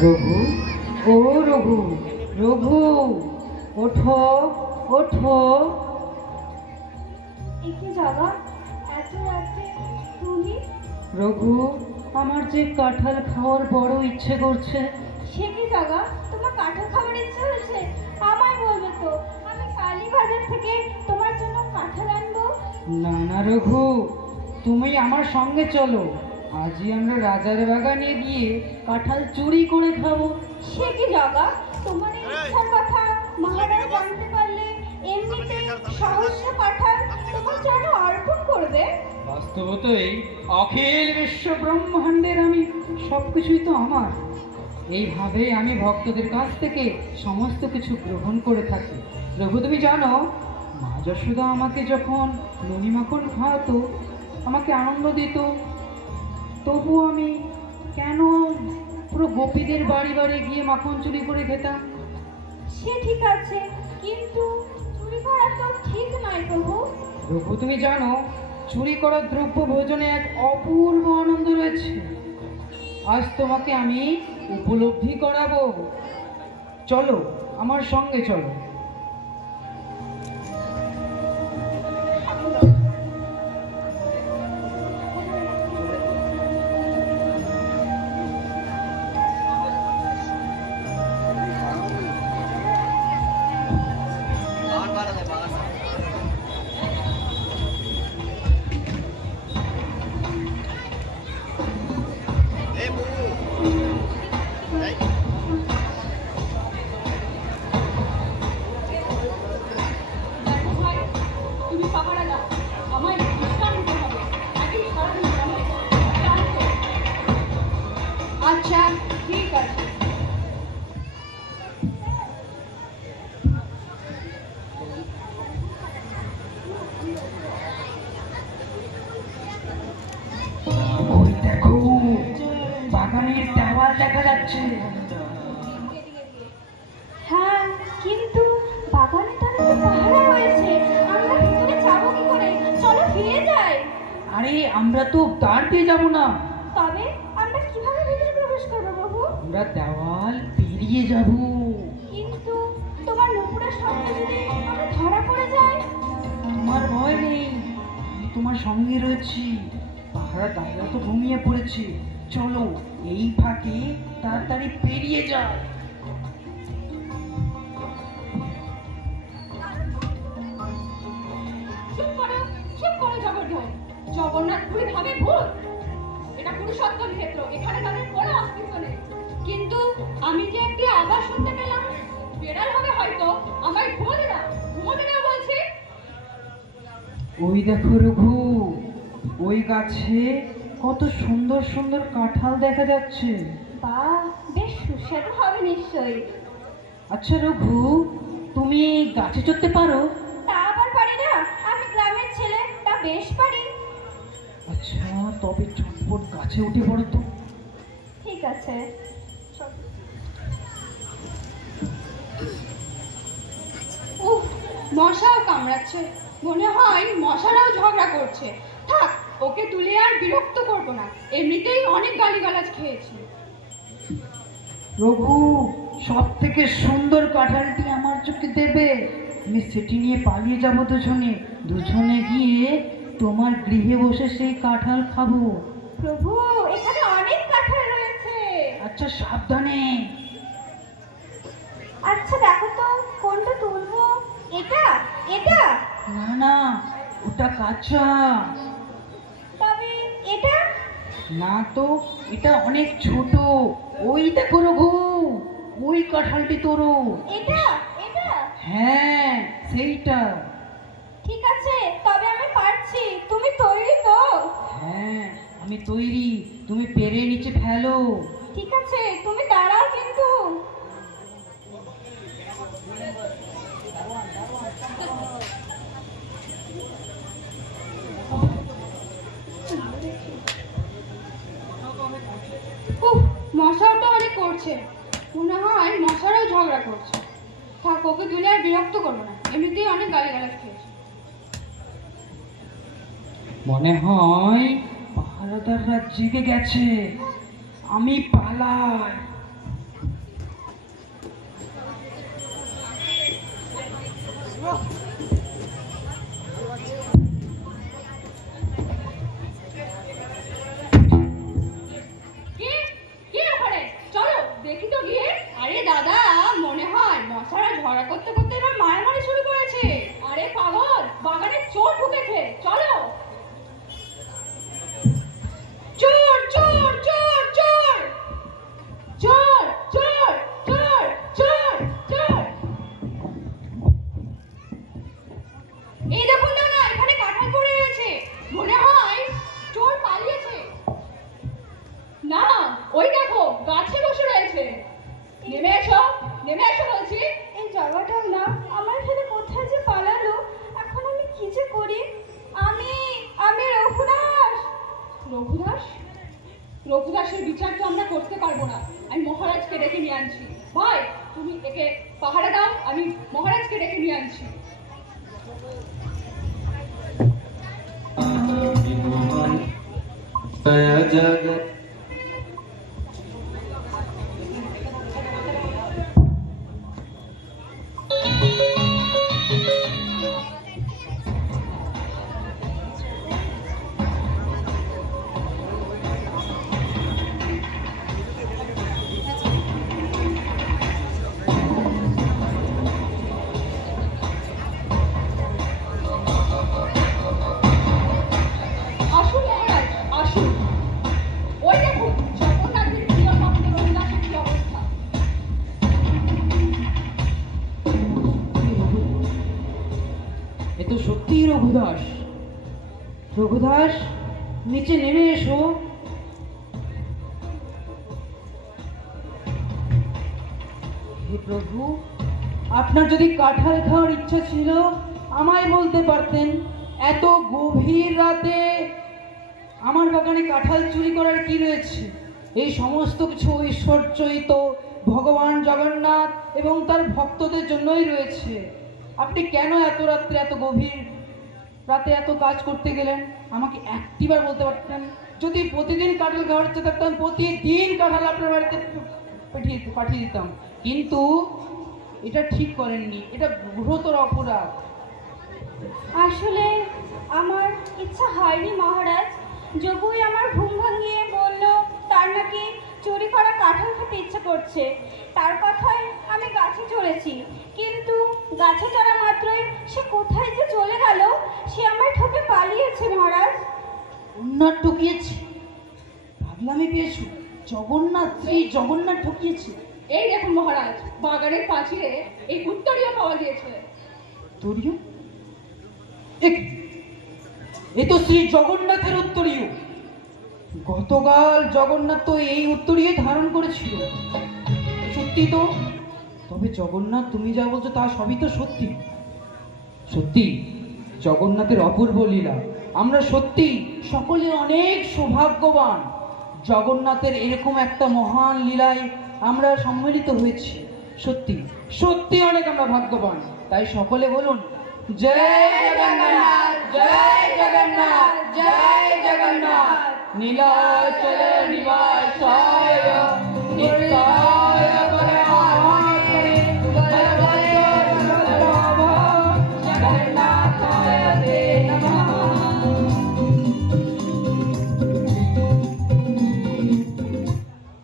রঘু, ও রঘু, রঘু, ওঠো, ওঠো। একই জায়গা এত রাতে তুমি? রঘু, আমার যে কাঁঠাল খাওয়ার বড় ইচ্ছে করছে। সে কি জায়গা, তোমার কাঁঠাল খাবার ইচ্ছে হয়েছে? আমায় বলবে তো, আমি কালী বাজার থেকে তোমার জন্য কাঁঠাল আনবো। না না রঘু, তুমি আমার সঙ্গে চলো। আজই আমরা রাজার বাগানে গিয়ে কাঁঠাল চুরি করে খাবো। সে কি জায়গা, তোমার এই ইচ্ছার কথা মহারাজ জানতে পারলে এমনিতেই সহস্র কাঁঠাল তোমার জন্য অর্পণ করবে। বাস্তবতই অখিল বিশ্ব ব্রহ্মাণ্ডের আমি সবকিছুই তো আমার। এইভাবে আমি ভক্তদের কাছ থেকে সমস্ত কিছু গ্রহণ করে থাকি। রঘু, তুমি জানো মা যশোদা আমাকে যখন ননি মাখন খাওয়াতো, আমাকে আনন্দ দিত, তবু আমি কেন পুরো গোপীদের বাড়ি বাড়ি গিয়ে মাখন চুরি করে খেতাম? সে ঠিক আছে, কিন্তু চুরি করা তো ঠিক নয় প্রভু। রঘু, তুমি জানো চুরি করা দ্রব্য ভোজনে এক অপূর্ব আনন্দ রয়েছে। আজ তোমাকে আমি উপলব্ধি করাবো। চলো, আমার সঙ্গে চলো। তুমি পাহারা দাও, আমায় বিশ্রাম নিতে হবে। একদিন সারাদিন আমায় ক্লান্ত। আচ্ছা, ঠিক আছে। ওই দেখো, বাগানের দেওয়াল দেখা যাচ্ছে। হ্যাঁ, কিন্তু বাগানে তো একটা পাহারা রয়েছে, আমরা ভিতরে যাবো কি করে? চলো ফিরে যাই। আরে, আমরা তো তার দিয়ে যাবো না, তবে আমরা কিভাবে ভিতরে প্রবেশ করবো বাবু? আমরা দেওয়াল পেরিয়ে যাব। কিন্তু তোমার নুপুরের শব্দ যদি আমরা ধরা পড়ে যাই? তোমার ভয় নেই, আমি তোমার সঙ্গে রয়েছি। পাহারা দাদা তো ঘুমিয়ে পড়েছে। চলো, এই ফাঁকে তাড়াতাড়ি পেরিয়ে যায়। চুপ করো, চুপ করো জগদ্দল। জগন্নাথপুরী ভাবে ভূত। এটা পুরুষোত্তম ক্ষেত্র, এখানে তাদের কোনো অস্তিত্ব নেই। কিন্তু আমি যে একটি আওয়াজ শুনতে পেলাম, বেড়াল হবে হয়তো। আমায় ঘুমোতে দাও, ঘুমোতে দাও বলছি। ওই দেখো রঘু, ওই গাছে কত সুন্দর সুন্দর কাঁঠাল দেখা যাচ্ছে। বাহ, বেশ সুস্বাদু হবে নিশ্চয়ই। আচ্ছা রঘু, তুমি গাছে চড়তে পারো? তা আবার পারি না, আমি গ্রামের ছেলে, তা বেশ পারি। আচ্ছা, তবে চটপট গাছে উঠে পড়ো তো। ঠিক আছে। উফ, মশাও কামড়াচ্ছে। মনে হয় মশারাও ঝগড়া করছে। থাক, ওকে তুলে আর বিরক্ত করব না, এমনিতেই অনেক গালিগালাজ খেয়েছি। রঘু, সব থেকে সুন্দর কাঁঠালটি আমার চোখে দেবে। আমি সেটি নিয়ে পালিয়ে যাবো দুজনে। দুজনে গিয়ে তোমার গৃহে বসে সেই কাঁঠাল খাবো। প্রভু, এখানে অনেক কাঁঠাল রয়েছে। আচ্ছা, সাবধানে। আচ্ছা দেখো তো, কোনটা তুলবো? এটা, এটা? না না, ওটা কাঁচা। তবে এটা? না তো, এটা অনেক ছোট। ওই দেখো রঘু, ওই কাঁঠালটি তোরো। এটা, এটা? হ্যাঁ, সেইটা। ঠিক আছে, তবে আমি পারছি। তুমি তৈরি তো? হ্যাঁ, আমি তৈরি। তুমি পেরে নিচে ফেলো। ঠিক আছে, তুমি দাঁড়াও কিন্তু। উফ, মশাও তো অনেক করছে। মনে হয় মশারাও ঝগড়া করছে। থাক, ওকে তুলে আর বিরক্ত করবো না, এমনিতেই অনেক গালিগালাজ খেয়েছে। মনে হয় পাহারাদাররা জেগে গেছে। আমি পালাই। কে কে ওখানে? চলো দেখি তো গিয়ে। আরে দাদা, মনে হয় মশারা ঝগড়া করতে করতে এবার মারামারি শুরু করেছে। আরে পাগল, বাগানে চোর ঢুকেছে, চলো। চোর চোর চোর চোর চোর চোর চোর চোর চোর। এই দেখুন দাদা, এখানে কাঁঠাল পড়ে রয়েছে, মনে হয় চোর পালিয়েছে। না, ওই দেখো গাছে বসে রয়েছে। নেমে এসো, নেমে এসো বলছি। এই জায়গাটাও না আমার ফেলে কোথায় যে পালালো, এখন আমি কি যে করি। আমি আমি রঘুদাস। রঘুদাস? রঘুদাসের বিচার তো আমরা করতে পারবো না, আমি মহারাজকে ডেকে নিয়ে আনছি। ভাই, তুমি একে পাহারা দাও, আমি মহারাজকে ডেকে নিয়ে আনছি। জগৎ আসুন মহারাজ, আসুন। ওই দেখুন জগন্নাথের প্রিয় ভক্ত রঘুদাসের কি অবস্থা। এ তো সত্যিই রঘুদাস। রঘুদাস, নিচে নেমে এসো। হে প্রভু, আপনার যদি কাঁঠাল খাওয়ার ইচ্ছা ছিল আমায় বলতে পারতেন। এত গভীর রাতে আমার বাগানে কাঁঠাল চুরি করার কি রয়েছে? এই সমস্ত কিছু ঐশ্বর্যই তো ভগবান জগন্নাথ এবং তার ভক্তদের জন্যই রয়েছে। আপনি কেন এত রাত্রে, এত গভীর রাতে এত কাজ করতে গেলেন? আমাকে একটিবার বলতে পারতেন। যদি প্রতিদিন কাঁঠাল খাওয়ার ইচ্ছা থাকতাম, প্রতিদিন কাঁঠাল আপনার বাড়িতে পাঠিয়ে দিতাম। কিন্তু এটা ঠিক করেননি, এটা গুরুতর অপরাধ। আসলে আমার ইচ্ছা হয়নি মহারাজ। যোগুই আমার ঘুম ভাঙিয়ে বলল তার নাকি চুরি করা কাঁঠাল খেতে ইচ্ছা করছে। তার কথায় আমি গাছে চড়েছি, কিন্তু গাছে চড়া মাত্রই সে কোথায় যে চলে গেল, সে আমায় ঠকে পালিয়েছে মহারাজ। জগন্নাথ ঠকিয়েছে? পাগলামি পেয়েছো? জগন্নাথ, শ্রী জগন্নাথ ঠকিয়েছে? এই দেখুন মহারাজ, বাগানের পাঁচিলে এই উত্তরীয় পাওয়া গিয়েছে। উত্তরীয়? এ তো শ্রী জগন্নাথের উত্তরীয়। গতকাল জগন্নাথ তো এই উত্তরীয় ধারণ করেছিল। সত্যি তো? তবে জগন্নাথ, তুমি যা বলছো তা সবই তো সত্যি। সত্যি জগন্নাথের অপূর্ব লীলা। আমরা সত্যি সকলে অনেক সৌভাগ্যবান। জগন্নাথের এরকম একটা মহান লীলায় আমরা সম্মিলিত হয়েছি। সত্যি সত্যি অনেক আমরা ভাগ্যবান। তাই সকলে বলুন, জয় জগন্নাথ, জয় জগন্নাথ, জয় জগন্নাথ। নীলাচল নিবাসায় নিত্যায় পরমাত্মনে জগন্নাথায় তে নমঃ।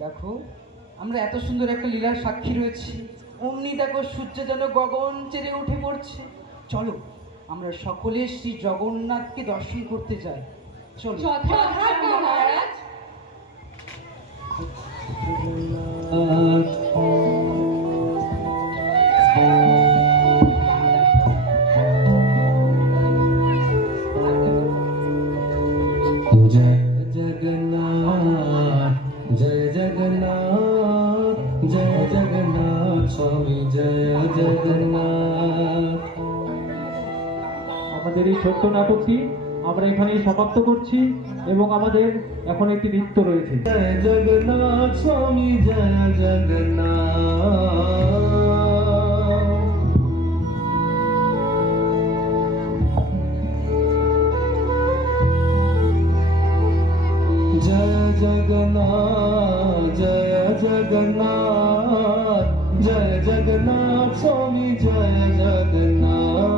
দেখো, আমরা এত সুন্দর একটা লীলার সাক্ষী রয়েছি। অমনি দেখো সূর্য যেন গগন চেড়ে উঠে পড়ছে। চলো আমরা সকলে শ্রী জগন্নাথকে দর্শন করতে যাই। চলো। যথার্থ মহারাজ। জয় জগন্নাথ, জয় জগন্নাথ, জয় জগন্নাথ স্বামী, জয় জগন্নাথ। আমাদের এই ছোট্ট নাটকটি আমরা এখানেই সমাপ্ত করছি এবং আমাদের এখন একটি নৃত্য রয়েছে। জয় জগন্নাথ স্বামী, জয় জগন্নাথ। জয় জগন্নাথ, জয় জগন্নাথ, জয় জগন্নাথ স্বামী, জয় জগন্নাথ।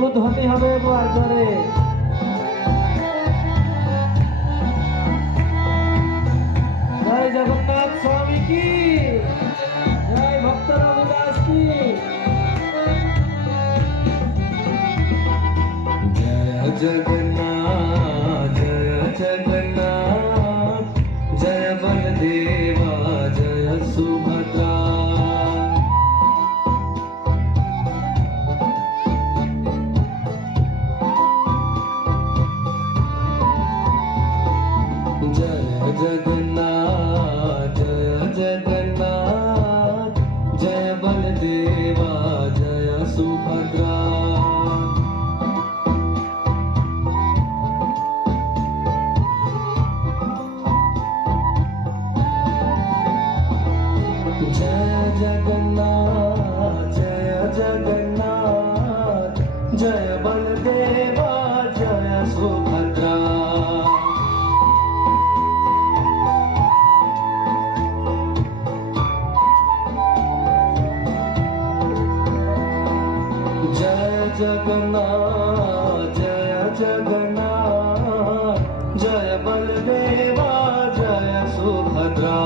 উলুধ্বনি হবে একবার জোরে। জয় জগন্নাথ স্বামী কি, জয় ভক্ত রঘুদাস কি। জয় জগন্নাথ জয় জগন্নাথ, জয় বলদেবা জয় সুভদ্রা। जय जगन्नाथ जय जगन्नाथ, जय बलदेवा जय सुभद्रा। जय जगन्नाथ जय जगन्नाथ, जय बलदेवा जय सुभद्रा। जय जगन्नाथ जय जगन्नाथ, जय बलदेवा जय सुभद्रा।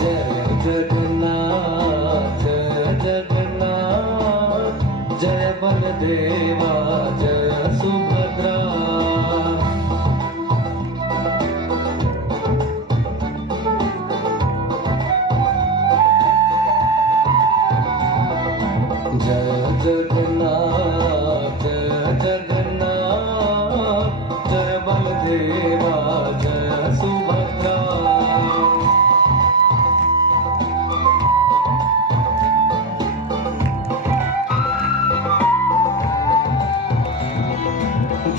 जय जगन्नाथ जय जगन्नाथ, जय बलदेवा जय सुभद्रा। जय जगन्नाथ जय जगन्नाथ, जय बलदेवा जय सुभद्रा।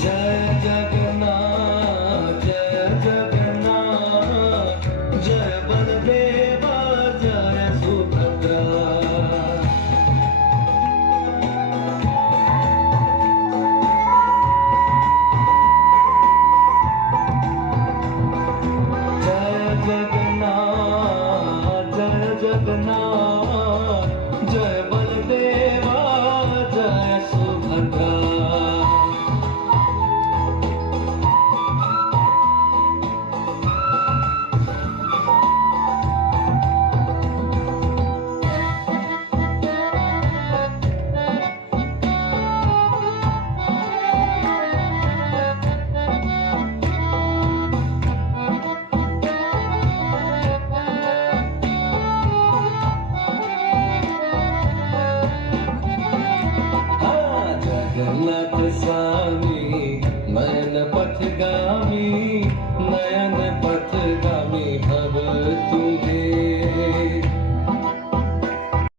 जय जगन्नाथ जय जगन्नाथ, जय बलदेवा जय सुभद्रा। जय जगन्नाथ जय जगन्नाथ, जय बलदेवा जय सुभद्रा। जगन्नाथ स्वामी नयन पथगामी, नयन पथगामी।